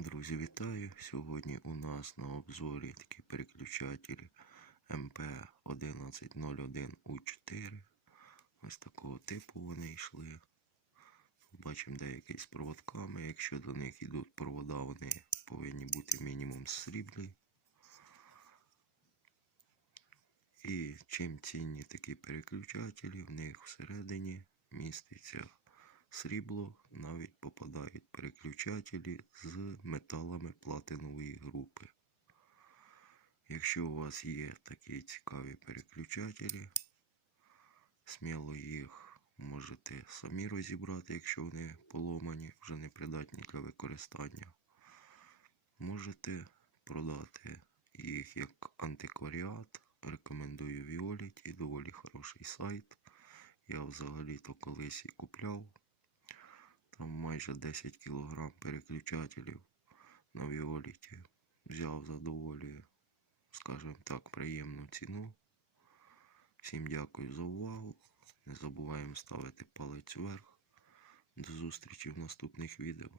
Друзі, вітаю! Сьогодні у нас на обзорі такі переключателі MP1101U4. Ось такого типу вони йшли. Бачимо деякі з проводками. Якщо до них йдуть провода, вони повинні бути мінімум сріблі. І чим цінні такі переключателі, в них всередині міститься срібло, навіть попадають переключателі з металами платинової групи. Якщо у вас є такі цікаві переключателі, сміло їх можете самі розібрати, якщо вони поломані, вже не придатні для використання. Можете продати їх як антикваріат. Рекомендую Violet, і доволі хороший сайт. Я взагалі-то колись і купляв. Майже 10 кг переключателів на Віоліті. Взяв за доволі, скажімо так, приємну ціну. Всім дякую за увагу. Не забуваємо ставити палець вверх. До зустрічі в наступних відео.